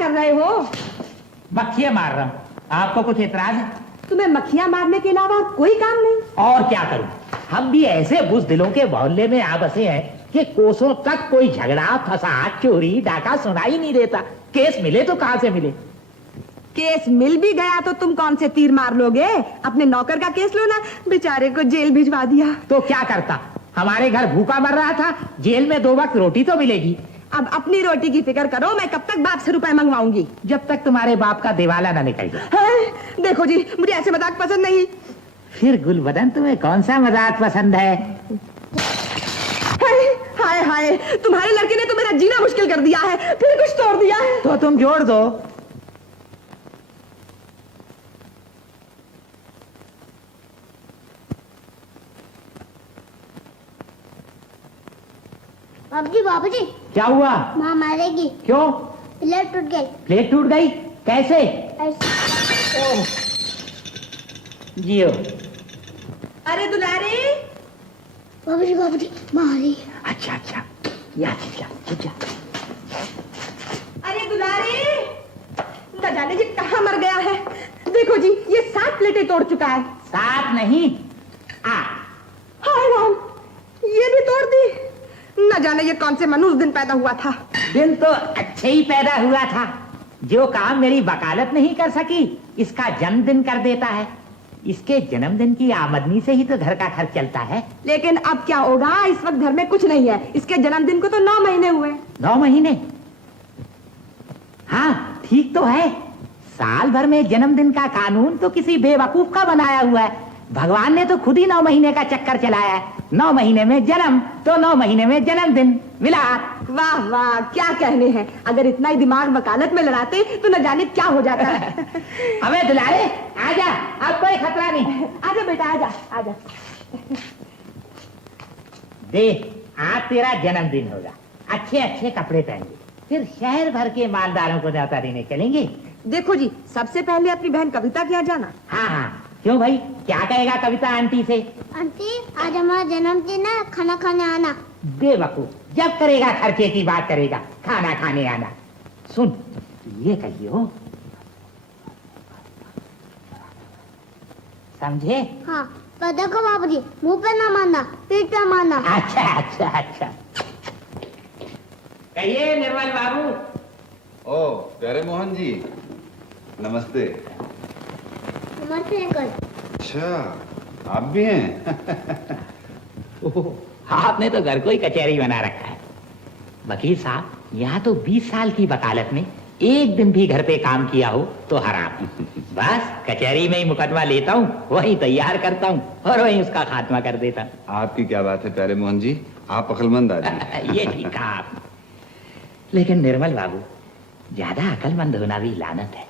कर रहे हो? मक्खियां मार रहा हूँ। आपको कुछ एतराज है? तुम्हें मक्खियां मारने के अलावा कोई काम नहीं? और क्या करूं? हम भी ऐसे बुज़दिलों के मोहल्ले में आ बसे हैं कि कोसों तक कोई झगड़ा, फसाद, चोरी, डाका सुनाई नहीं देता। केस मिले तो कहां से मिले? केस मिल भी गया तो तुम कौन से तीर मार लोगे? अपने नौकर का केस लो ना, बेचारे को जेल भिजवा दिया। तो क्या करता? हमारे घर भूखा मर रहा था, जेल में 2 वक्त रोटी तो मिलेगी। अब अपनी रोटी की फिक्र करो, मैं कब तक बाप से रुपए मंगवाऊंगी? जब तक तुम्हारे बाप का दिवाला ना निकल जाए। देखो जी, मुझे ऐसे मजाक पसंद नहीं। फिर गुलबदन, तुम्हें कौन सा मजाक पसंद है? हाय हाय, तुम्हारे लड़के ने तो मेरा जीना मुश्किल कर दिया है, फिर कुछ तोड़ दिया है। तो तुम जोड़ दो। बाबूजी क्या हुआ? माँ मारेगी। क्यों? प्लेट टूट गई। प्लेट टूट गई? कैसे? ऐसे। जियो। अरे दुलारे। बाबूजी मारी। अच्छा अच्छा, या जा। अरे दुलारे, न जाने जी कहाँ मर गया है। देखो जी, ये 7 प्लेटें तोड़ चुका है। 7 नहीं, 8। हाय राम, ये भी तोड़ दी। न जाने ये कौन से मनुष्य दिन पैदा हुआ था। दिन तो अच्छे ही पैदा हुआ था। जो काम मेरी वकालत नहीं कर सकी, इसका जन्मदिन कर देता है। इसके जन्मदिन की आमदनी से ही तो घर का खर्च चलता है। लेकिन अब क्या होगा, इस वक्त घर में कुछ नहीं है। इसके जन्मदिन को तो 9 महीने हुए। 9 महीने? हाँ ठीक तो है। साल भर में जन्मदिन का कानून तो किसी बेवकूफ का बनाया हुआ है। भगवान ने तो खुद ही 9 महीने का चक्कर चलाया है। 9 महीने में जन्म तो 9 महीने में जन्मदिन मिला। वाह वाह, क्या कहने हैं। अगर इतना ही दिमाग वकालत में लड़ाते तो न जाने क्या हो जाता है। अबे दुलारे, आजा, अब कोई खतरा नहीं। आजा बेटा, आजा। देख, आज तेरा जन्मदिन होगा। अच्छे अच्छे कपड़े पहनेंगे, फिर शहर भर के मालदारों को न्योता देने चलेंगे। देखो जी, सबसे पहले अपनी बहन कविता के यहाँ जाना। हाँ, क्यों भाई, क्या कहेगा कविता आंटी से? आंटी, आज हमारा जन्मदिन है, खाना खाने आना। बेवकूफ, जब करेगा खर्चे की बात करेगा, खाना खाने आना। सुन, ये कहियो, समझे? हाँ, पर देखो बाबूजी, मुंह पे ना मारना, पीठ पे मारना। अच्छा। कहिए निर्मल बाबू। ओ प्यारे मोहन जी, नमस्ते। नमस्ते अंकल। अच्छा, आप भी हैं? आपने तो घर को ही कचहरी बना रखा है। वकील साहब, यहाँ तो 20 साल की वकालत में एक दिन भी घर पे काम किया हो तो हराम। बस कचहरी में ही मुकदमा लेता हूँ, वही तैयार करता हूँ और वही उसका खात्मा कर देता हूँ। आपकी क्या बात है प्यारे मोहन जी, आप अक्लमंद आदमी। ये ठीक कहा आपने। लेकिन निर्मल बाबू, ज्यादा अकलमंद होना भी लानत है।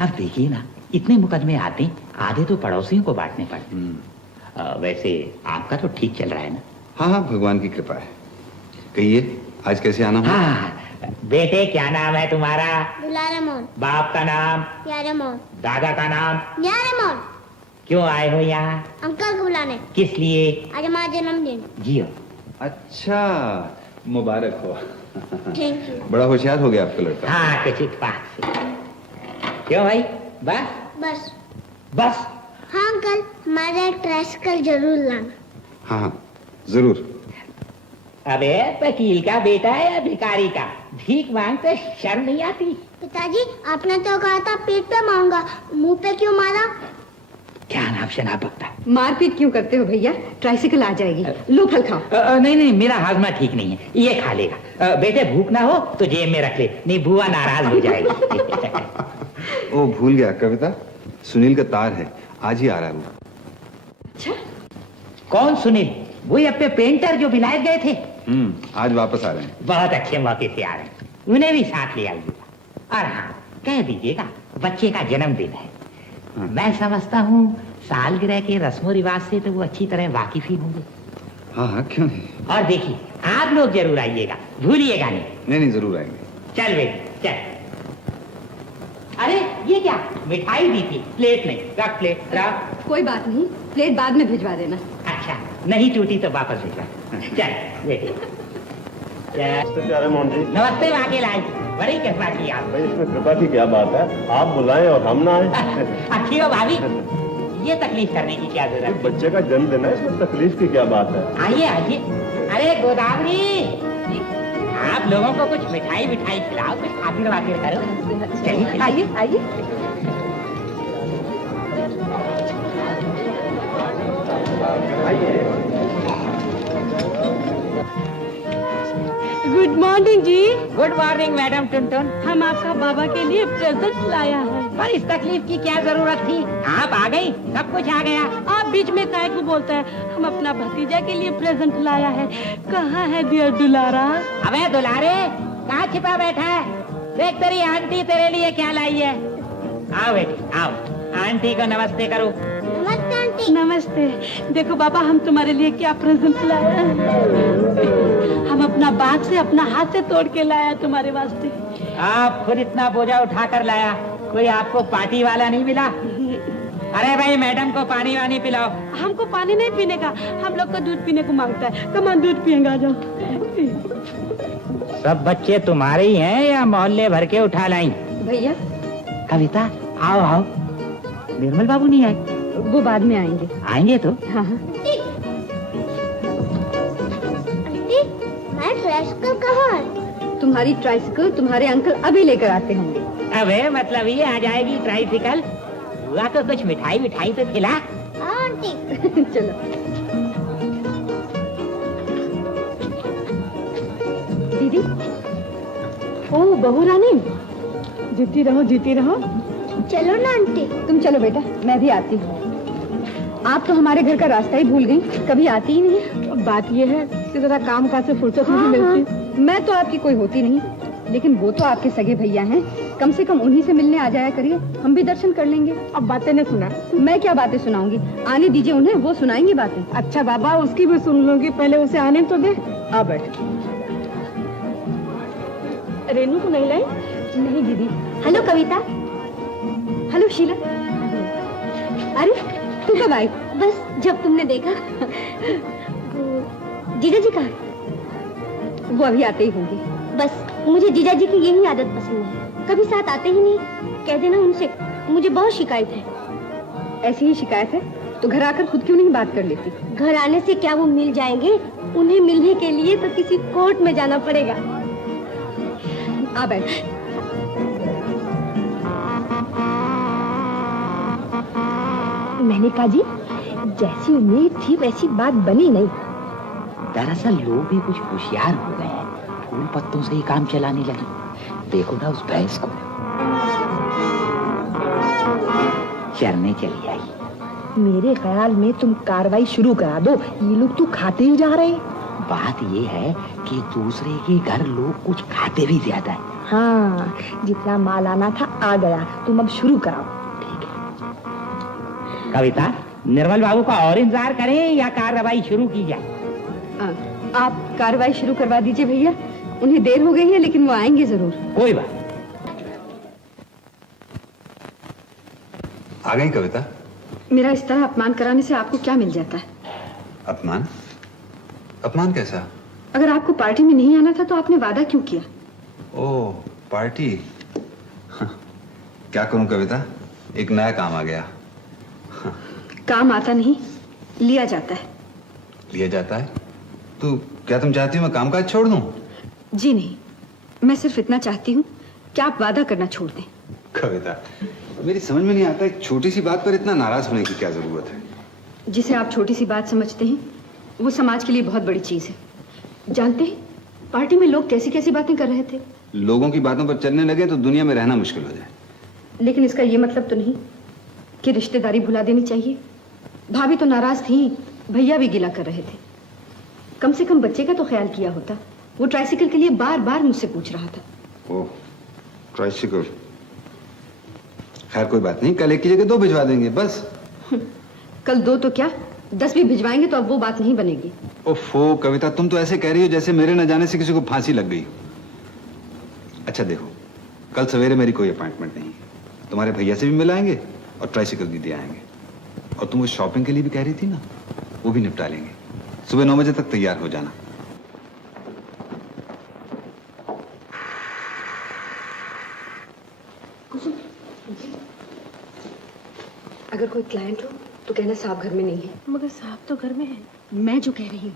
अब देखिए ना, इतने मुकदमे आते, आधे तो पड़ोसियों को बांटने पड़ते। वैसे आपका तो ठीक चल रहा है ना? हाँ, भगवान की कृपा है। कहिए, आज कैसे आना हुआ? हाँ, बेटे क्या नाम है तुम्हारा? दुलारे मोहन। बाप का नाम? प्यारे मोहन। दादा का नाम? प्यारे मोहन। क्यों आए हो यहाँ? अंकल को बुलाने। किस लिए? आज हमारा जन्मदिन। जियो। अच्छा, मुबारक हो। Thank you. बड़ा होशियार हो गया आपका लड़का। हाँ, कुछ बात से। क्यों भाई, बस। बस। हाँ अंकल, हमारा एक ट्राइसिकल जरूर लाना। हाँ, जरूर। अबे वकील का बेटा है या भिखारी का? भीख मांगते शर्म नहीं आती? पिताजी, आपने तो कहा था पीठ पे मारूंगा, मुंह पे क्यों मारा? क्या नाम शनाब बकता? मारपीट क्यों करते हो भैया? ट्राइसिकल आ जाएगी। लो फल खाओ। नहीं, मेरा हाजमा ठीक नहीं है, ये खा लेगा। बेटे भूख ना हो तो जेब में रख ले, नहीं बुआ नाराज हो जाएगी। ओ भूल गया कविता, सुनील का तार है, आज ही आ रहा है वो। अच्छा, कौन सुनील? वही अपने पेंटर जो विलायत गए थे? आज वापस आ रहे हैं। बहुत अच्छे मौके से आ रहे हैं, उन्हें भी साथ ले आइएगा। और हाँ, कह दीजिएगा बच्चे का जन्मदिन है। मैं समझता हूँ सालगिरह के रस्मों रिवाज से तो वो अच्छी तरह वाकिफ ही होंगे। हाँ, क्यों नहीं। और देखिए, आप लोग जरूर आइएगा, भूलिएगा नहीं। नहीं, जरूर आएंगे। चल बेटी चल। अरे ये क्या, मिठाई दी थी, प्लेट नहीं। रख प्लेट, रख। कोई बात नहीं, प्लेट बाद में भिजवा देना। अच्छा, नहीं टूटी तो वापस भिजवा। चल बेटी। प्यारे मोहन जी। नमस्ते वाकिल आज, बड़ी कृपा की आप। भाई इसमें कृपा की क्या बात है, आप बुलाएं और हम ना आए। अच्छी हो भाभी, ये तकलीफ करने की क्या जरूरत है? बच्चे का जन्मदिन है, इसमें तकलीफ की क्या बात है। आइए आइए। अरे गोदावरी, आप लोगों को कुछ मिठाई मिठाई खिलाओ, कुछ खातिर वातिर करो। चलिए आइए आइए। Good morning ji. Good morning madam Tuntun. हम आपका बाबा के लिए प्रेजेंट लाया है। पर इस तकलीफ की क्या जरूरत थी? आप आ गई, सब कुछ आ गया। आप बीच में काहे को बोलता है? हम अपना भतीजा के लिए प्रेजेंट लाया है। कहाँ है डियर दुलारा? अबे दुलारे, कहाँ छिपा बैठा है? देख तेरी आंटी तेरे लिए क्या लाई है। आओ बेटी आओ, आंटी को नमस्ते करो। नमस्ते आंटी। नमस्ते। देखो बाबा, हम तुम्हारे लिए क्या प्रेजेंट लाया है। हम अपना बाग से अपना हाथ से तोड़ के लाया तुम्हारे वास्ते। आप खुद इतना बोझा उठा कर लाया, कोई आपको पार्टी वाला नहीं मिला? अरे भाई मैडम को पानी वानी पिलाओ। हमको पानी नहीं पीने का, हम लोग को दूध पीने को मांगता है। कमान दूध पिएंगे, आ जाओ। सब बच्चे तुम्हारे ही हैं या मोहल्ले भर के उठा लाई? भैया कविता आओ आओ। निर्मल बाबू नहीं आए? वो बाद में आएंगे। आएंगे तो। हाँ हाँ। आंटी, मैं ट्राइसिकल कहाँ है? तुम्हारी ट्राइसिकल तुम्हारे अंकल अभी लेकर आते होंगे। अबे मतलब ये आ जाएगी ट्राइसिकल? हुआ तो कुछ मिठाई मिठाई तो खिला। हाँ आंटी। चलो दीदी। ओ बहू रानी, जीती रहो जीती रहो। चलो ना आंटी। तुम चलो बेटा, मैं भी आती हूँ। आप तो हमारे घर का रास्ता ही भूल गई, कभी आती ही नहीं। बात ये है कि जरा काम काज से फुर्सत नहीं मिलती। मैं तो आपकी कोई होती नहीं, लेकिन वो तो आपके सगे भैया हैं, कम से कम उन्हीं से मिलने आ जाया करिए, हम भी दर्शन कर लेंगे। अब बातें न सुना। मैं क्या बातें सुनाऊंगी, आने दीजिए उन्हें, वो सुनाएंगी बातें। अच्छा बाबा, उसकी भी सुन लूंगी, पहले उसे आने तो दे। आ बैठ। रेनू को नहीं लाई? नहीं दीदी। हेलो कविता। हेलो शीला। अरे तू कब आई? बस जब तुमने देखा। जीजा जी कहाँ? वो अभी आते ही होंगे। बस मुझे जीजा जी की यही आदत पसंद है, कभी साथ आते ही नहीं। कह देना उनसे, मुझे बहुत शिकायत है। ऐसी ही शिकायत है तो घर आकर खुद क्यों नहीं बात कर लेती? घर आने से क्या वो मिल जाएंगे? उन्हें मिलने के लिए तो किसी कोर्ट में जाना पड़ेगा। आ बैठ। मैंने कहा जी, जैसी उम्मीद थी वैसी बात बनी नहीं। दरअसल लोग भी कुछ होशियार हो गए हैं, फूल पत्तों से ही काम चलाने लगे। देखो ना उस भैंस को, चरने चली आई। मेरे ख्याल में तुम कार्रवाई शुरू करा दो, ये लोग तो खाते ही जा रहे हैं। बात ये है कि दूसरे के घर लोग कुछ खाते भी ज्यादा है। हाँ, जितना माल आना था आ गया, तुम अब शुरू कराओ। ठीक है कविता, निर्मल बाबू का और इंतजार करें या कार्रवाई शुरू की जाए? आप कार्रवाई शुरू करवा दीजिए भैया, उन्हें देर हो गई है लेकिन वो आएंगे जरूर। कोई बात। आ गई कविता? मेरा इस तरह अपमान कराने से आपको क्या मिल जाता है? अपमान? अपमान कैसा? अगर आपको पार्टी में नहीं आना था तो आपने वादा क्यों किया? ओह पार्टी। क्या करूं कविता, एक नया काम आ गया। काम आता नहीं, लिया जाता है। लिया जाता है? तो क्या तुम चाहती हो मैं कामकाज छोड़ दूं? जी नहीं, मैं सिर्फ इतना चाहती हूँ कि आप वादा करना छोड़ दें। कविता, मेरी समझ में नहीं आता, एक छोटी सी बात पर इतना नाराज होने की क्या जरूरत है? जिसे आप छोटी सी बात समझते हैं वो समाज के लिए बहुत बड़ी चीज है। जानते हैं पार्टी में लोग कैसी कैसी बातें कर रहे थे। लोगों की बातों पर चलने लगे तो दुनिया में रहना मुश्किल हो जाए। लेकिन इसका ये मतलब तो नहीं कि रिश्तेदारी भुला देनी चाहिए। भाभी तो नाराज थी, भैया भी गिला कर रहे थे। कम से कम बच्चे का तो ख्याल किया होता। वो ट्राइसिकल के लिए बार बार मुझसे पूछ रहा था। ओह ट्राइसिकल, खैर कोई बात नहीं, कल एक की जगह 2 भिजवा देंगे बस। कल 2 तो क्या 10 भी भिजवाएंगे तो अब वो बात नहीं बनेगी। ओफो कविता, तुम तो ऐसे कह रही हो जैसे मेरे न जाने से किसी को फांसी लग गई। अच्छा देखो, कल सवेरे मेरी कोई अपॉइंटमेंट नहीं है, तुम्हारे भैया से भी मिलाएंगे और ट्राइसिकल भी दे आएंगे। और तुम वो शॉपिंग के लिए भी कह रही थी ना, वो भी निपटा लेंगे। सुबह 9 बजे तक तैयार हो जाना। अगर कोई क्लाइंट हो तो कहना साहब घर में नहीं है। मगर साहब तो घर में है। मैं जो कह रही हूँ,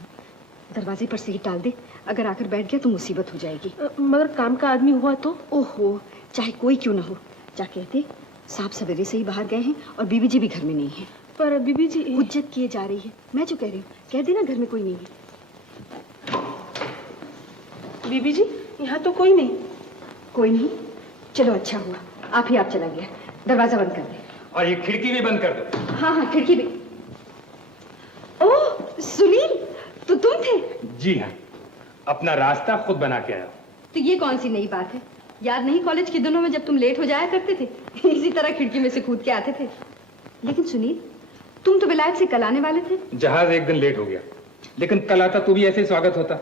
दरवाजे पर से ही टाल दे। अगर आकर बैठ गया तो मुसीबत हो जाएगी। मगर काम का आदमी हुआ तो? ओहो, चाहे कोई क्यों ना हो, जा कहते साहब सवेरे से ही बाहर गए हैं और बीबी जी भी घर में नहीं है। पर बीबी जी हुज्जत किए जा रही है। मैं जो कह रही हूँ, कह देना घर में कोई नहीं है। बीबी जी यहाँ तो कोई नहीं। कोई नहीं? चलो अच्छा हुआ, आप चला गया। दरवाजा बंद कर दे। और ये खिड़की भी बंद कर दो। हाँ हाँ, खिड़की भी। ओह सुनील, तो तुम थे? जी हाँ, अपना रास्ता खुद बना के आया। तो ये कौन सी नई बात है? याद नहीं कॉलेज के दिनों में जब तुम लेट हो जाया करते थे, इसी तरह खिड़की में से कूद के आते थे। लेकिन सुनील, तुम तो विलायत से कल आने वाले थे। जहाज एक दिन लेट हो गया, लेकिन कल आता तो भी ऐसे ही स्वागत होता।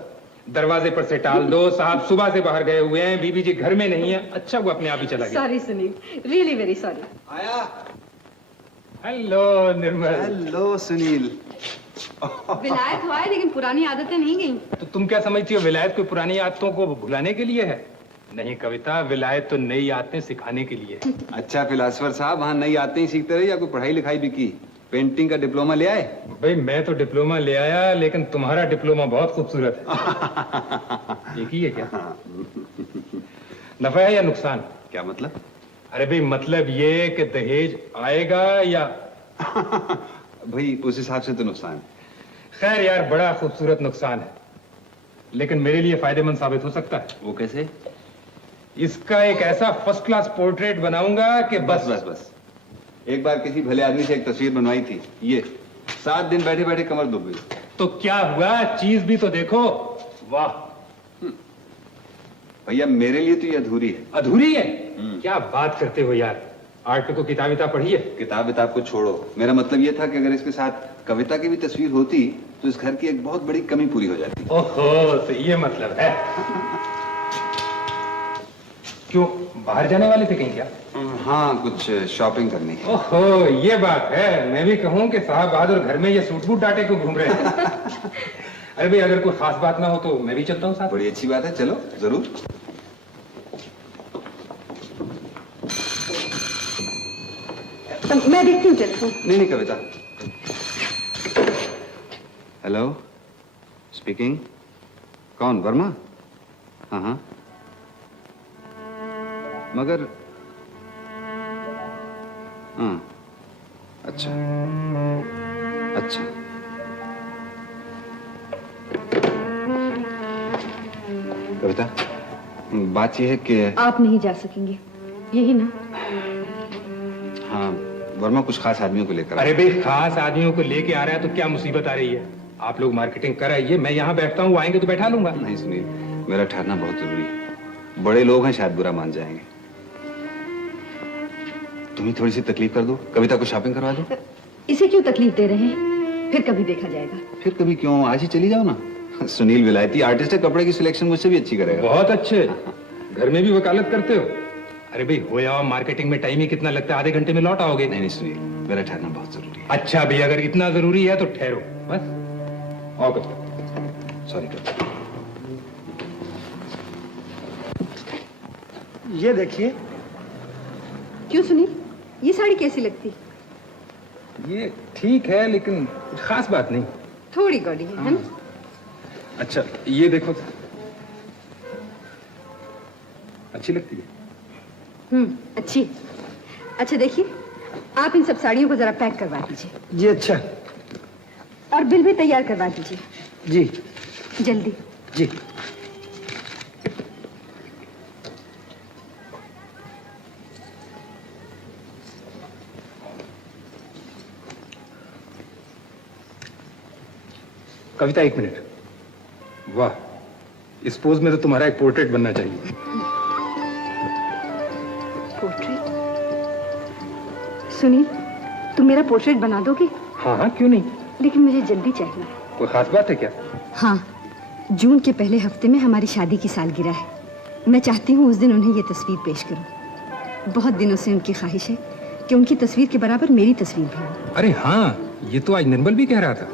दरवाजे पर से टाल दो, साहब सुबह से बाहर गए हुए हैं, बीबी जी घर में नहीं है। अच्छा वो अपने आप ही चला गया। Sorry Sunil, really very sorry. आया। हेलो निर्मल। हेलो सुनील। विलायत हुआ है लेकिन पुरानी आदतें नहीं गई। तो तुम क्या समझती हो विलायत कोई पुरानी आदतों को भुलाने के लिए है? नहीं कविता, विलायत तो नई आदतें सिखाने के लिए। अच्छा फिलासफर साहब, वहाँ नई आते ही सीखते रहे या कोई पढ़ाई लिखाई भी की? पेंटिंग का डिप्लोमा ले आए? भाई मैं तो डिप्लोमा ले आया, लेकिन तुम्हारा डिप्लोमा बहुत खूबसूरत है। एक ही है क्या? नफा है या नुकसान? क्या मतलब? अरे भाई मतलब ये कि दहेज आएगा या? भाई उस हिसाब से तो नुकसान है। खैर यार, बड़ा खूबसूरत नुकसान है, लेकिन मेरे लिए फायदेमंद साबित हो सकता है। वो कैसे? इसका एक ऐसा फर्स्ट क्लास पोर्ट्रेट बनाऊंगा कि बस बस बस। एक बार किसी भले आदमी से एक तस्वीर बनवाई थी, ये 7 दिन बैठे बैठे कमर दुख गई। तो क्या हुआ, चीज भी तो देखो। वाह भैया, मेरे लिए तो ये अधूरी है। अधूरी है? क्या बात करते हो यार, आर्ट को किताब विताब पढ़ी है? किताब विताब को छोड़ो, मेरा मतलब ये था कि अगर इसके साथ कविता की भी तस्वीर होती तो इस घर की एक बहुत बड़ी कमी पूरी हो जाती। ओहो, तो ये मतलब है। क्यों, बाहर जाने वाले थे कहीं क्या? हाँ, कुछ शॉपिंग करनी है। ओहो, ये बात है। मैं भी कहूँ कि साहब बहादुर घर में ये सूट बूट डाटे क्यों घूम रहे हैं? अरे भाई, अगर कोई खास बात ना हो तो मैं भी चलता हूँ साथ। बड़ी अच्छी बात है, चलो जरूर। मैं देखती हूँ टेलीफोन। नहीं कविता। Hello, speaking. कौन? वर्मा? हाँ हाँ, मगर हाँ, अच्छा अच्छा। कविता, बात यह है कि आप नहीं जा सकेंगे, यही ना? हाँ, वर्मा कुछ खास आदमियों को लेकर। अरे भाई, खास आदमियों को लेके आ रहा है तो क्या मुसीबत आ रही है? आप लोग मार्केटिंग कर आइए, मैं यहाँ बैठता हूँ, आएंगे तो बैठा लूंगा। नहीं सुनील, मेरा ठहरना बहुत जरूरी है। बड़े लोग हैं, शायद बुरा मान जाएंगे। तुम्हें थोड़ी सी तकलीफ कर दो, कविता को शॉपिंग करवा दो। इसे क्यों तकलीफ दे रहे हैं? फिर कभी देखा जाएगा। फिर कभी क्यों, आज ही चली जाओ ना। सुनील विलायती आर्टिस्ट है, कपड़े की सिलेक्शन मुझसे भी अच्छी करेगा। बहुत अच्छे, घर में भी वकालत करते हो। अरे भाई हो जाओ, मार्केटिंग में टाइम ही कितना लगता है, आधे घंटे में लौट आओगे। नहीं सुनील, मेरा ठहरना बहुत जरूरी है। अच्छा भाई, अगर इतना जरूरी है तो ठहरो बस। और सॉरी कविता। ये देखिए। क्यों सुनील, ये साड़ी कैसी लगती? ये ठीक है, लेकिन कुछ खास बात नहीं। थोड़ी गौड़ी है ना? अच्छा ये देखो, अच्छी लगती है। अच्छी। अच्छा देखिए, आप इन सब साड़ियों को जरा पैक करवा दीजिए। जी अच्छा। और बिल भी तैयार करवा दीजिए। जी जल्दी। जी। कविता एक मिनट। वाह, इस पोज में तो तुम्हारा एक पोर्ट्रेट बनना चाहिए। पोर्ट्रेट? सुनील, तुम मेरा पोर्ट्रेट बना दोगे? हाँ हाँ, क्यों नहीं। लेकिन मुझे जल्दी चाहिए। कोई खास बात है क्या? हाँ, जून के पहले हफ्ते में हमारी शादी की सालगिरह है। मैं चाहती हूँ उस दिन उन्हें ये तस्वीर पेश करूँ। बहुत दिनों से उनकी ख्वाहिश है कि उनकी तस्वीर के बराबर मेरी तस्वीर भी हो। अरे हाँ, ये तो आज निर्मल भी कह रहा था।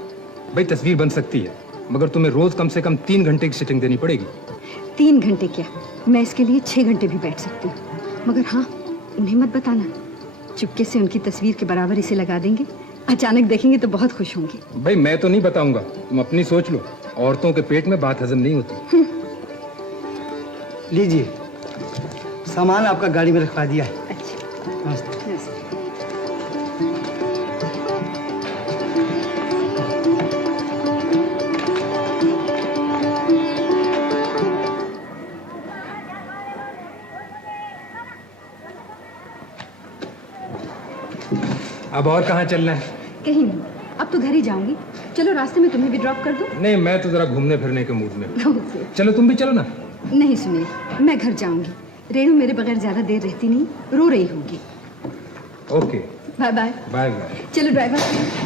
भाई तस्वीर बन सकती है, मगर तुम्हें रोज कम से कम 3 घंटे की सिटिंग देनी पड़ेगी। 3 घंटे क्या, मैं इसके लिए 6 घंटे भी बैठ सकती हूँ। मगर हाँ, उन्हें मत बताना। चुपके से उनकी तस्वीर के बराबर इसे लगा देंगे। अचानक देखेंगे तो बहुत खुश होंगे। भाई मैं तो नहीं बताऊंगा, तुम अपनी सोच लो। औरतों के पेट में बात हजम नहीं होती। लीजिए, सामान आपका गाड़ी में रखवा दिया है। अच्छा, नमस्ते। नमस्ते। अब और कहाँ चलना है? कहीं नहीं, अब तो घर ही जाऊंगी। चलो रास्ते में तुम्हें भी ड्रॉप कर दूं? नहीं, मैं तो जरा घूमने फिरने के मूड में हूँ। चलो तुम भी चलो ना। नहीं सुनिए, मैं घर जाऊंगी। रेणु मेरे बगैर ज्यादा देर रहती नहीं, रो रही होगी। Okay, bye bye. Bye bye. चलो ड्राइवर।